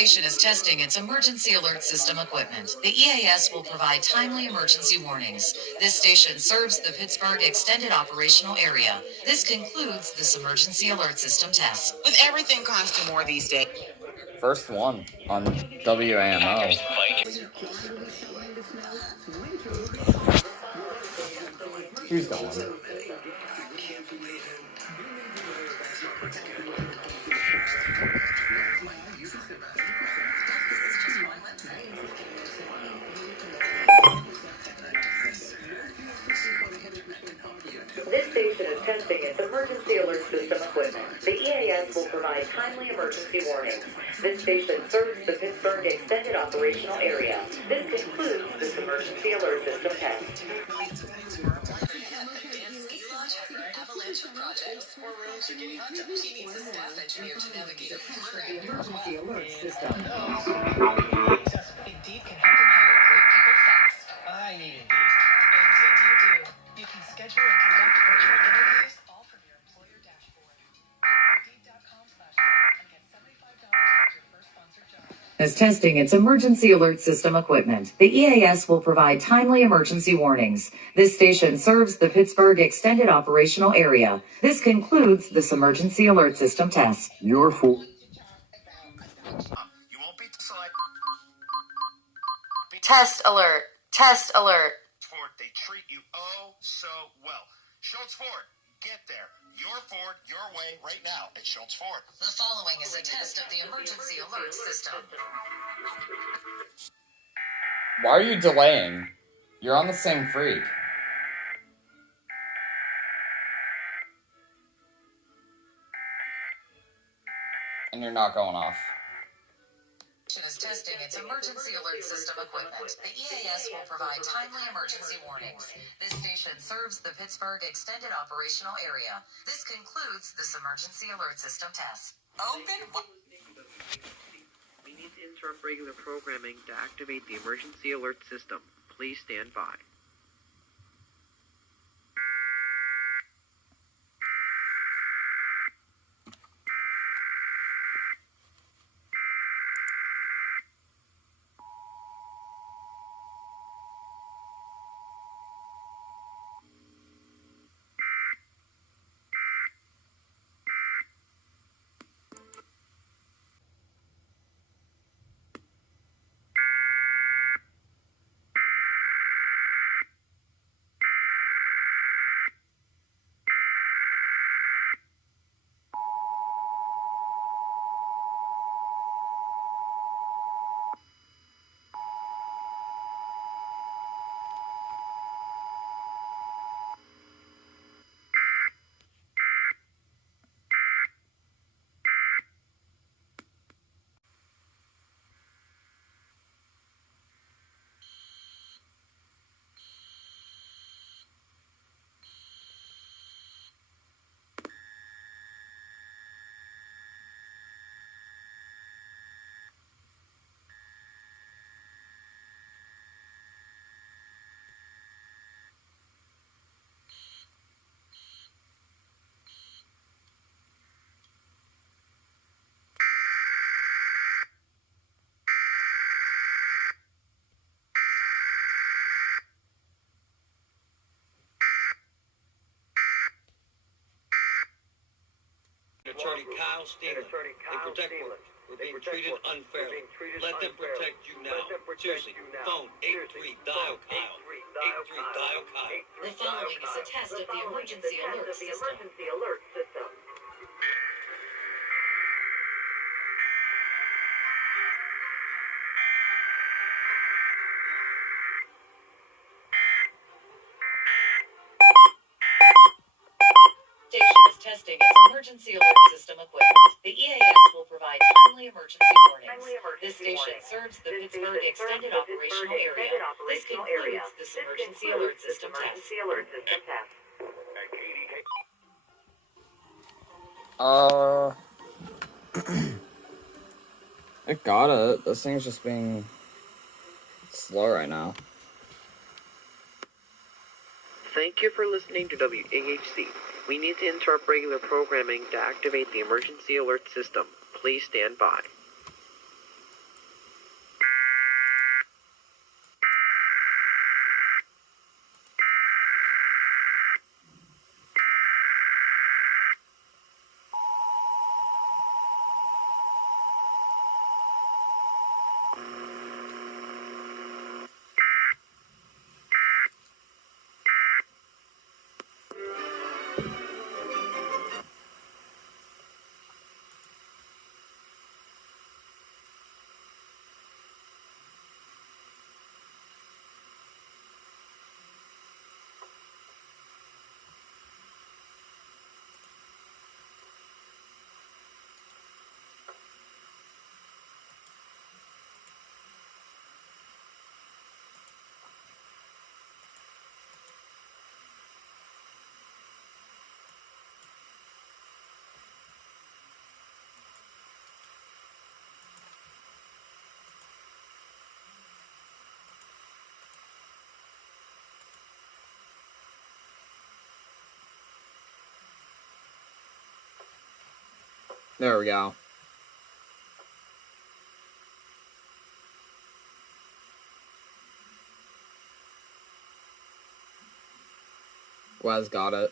station is testing its emergency alert system equipment. The EAS will provide timely emergency warnings. This station serves the Pittsburgh Extended Operational Area. This concludes this emergency alert system test. With everything costing more these days. First one on WAMO. Who's going? This station is testing its emergency alert system equipment. The EAS will provide timely emergency warnings. This station serves the Pittsburgh Extended Operational Area. This concludes this emergency alert system test. Avalanche of projects. More rooms are getting hot tubs. He needs a staff engineer to navigate a program. Emergency alert system. Indeed can help him hire great people fast. I need Indeed. Indeed you do. You can schedule and conduct virtual interviews all from your employer dashboard. Indeed.com/work and get $75 towards your first sponsored job. Is testing its emergency alert system equipment. The EAS will provide timely emergency warnings. This station serves the Pittsburgh Extended Operational Area. This concludes this emergency alert system test. Your fault. You won't be decided. Test alert. Test alert. Ford, they treat you oh so well. Schultz Ford, get there. Your Ford, your way, right now at Schultz Ford. The following is a test of the emergency alert system. Why are you delaying? You're on the same freak. And you're not going off. Is testing its emergency alert system equipment. The EAS will provide timely emergency warnings. This station serves the Pittsburgh Extended Operational Area. This concludes this emergency alert system test. Open. We need to interrupt regular programming to activate the emergency alert system. Please stand by. Attorney Kyle Steele, they protect workers. We're being treated unfairly. Let them protect you now. Seriously, phone 83-DIAL-KYLE. 83-DIAL-KYLE. The following is a test of the emergency alert system. Station is testing its emergency alert system equipment. The EAS will provide timely emergency warnings. This station serves the Pittsburgh Extended Operational Area. This concludes this emergency alert system test. I got it. This thing's just being slow right now. Thank you for listening to WAHC. We need to interrupt regular programming to activate the emergency alert system. Please stand by. There we go. Wes got it.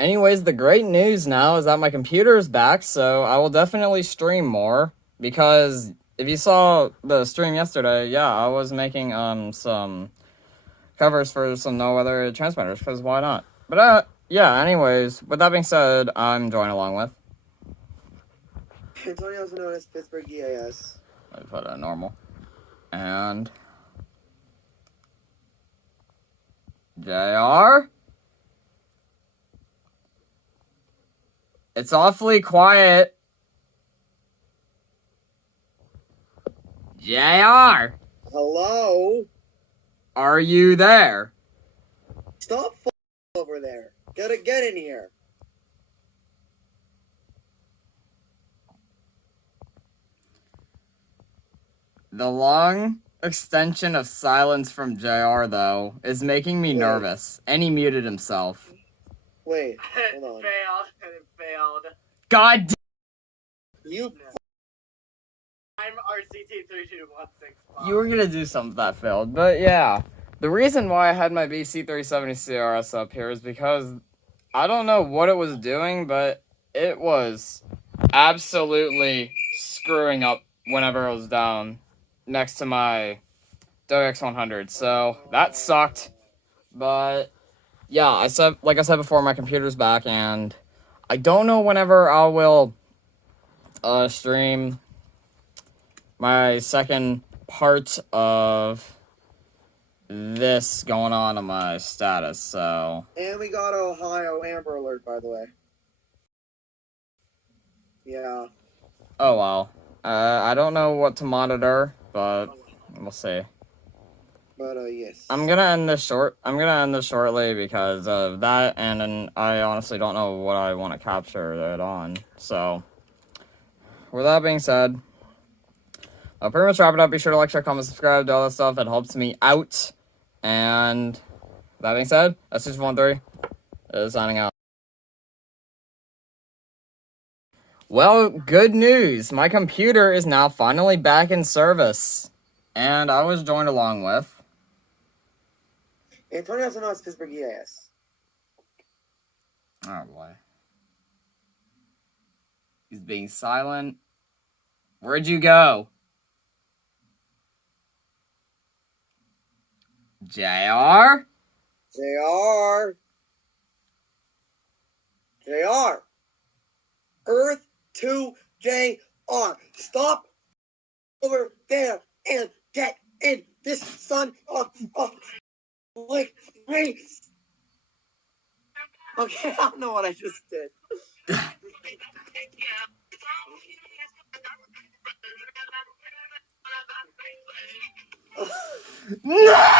Anyways, the great news now is that my computer is back, so I will definitely stream more. Because if you saw the stream yesterday, yeah, I was making some covers for some no weather transmitters, because why not? But yeah, anyways, with that being said, I'm joined along with Antonio, also known as Pittsburgh EAS. Let's put it normal. And JR? It's awfully quiet. JR! Hello? Are you there? Stop over there. Get in here. The long extension of silence from JR, though, is making me nervous. And he muted himself. Wait, hold on. It failed. God damn. You I'm RCT32165. You were gonna do something that failed, but yeah. The reason why I had my BC370 CRS up here is because I don't know what it was doing, but it was absolutely screwing up whenever it was down next to my WX100. So that sucked. But yeah, like I said before, my computer's back, and I don't know whenever I will stream my second part of this going on my status, so... And we got Ohio Amber Alert, by the way. Yeah. Oh, well. I don't know what to monitor, but we'll see. But, yes. I'm gonna end this shortly because of that, and then I honestly don't know what I want to capture it on, so... With that being said, I'll pretty much wrap it up. Be sure to like, share, comment, subscribe, do all that stuff. It helps me out. And that being said, S613 is signing out. Well, good news. My computer is now finally back in service. And I was joined along with... Antonio, also known as Pittsburgh EAS. Oh, boy. He's being silent. Where'd you go? JR? JR. Earth to JR. Stop over there and get in this son of like race. Okay, I don't know what I just did. No!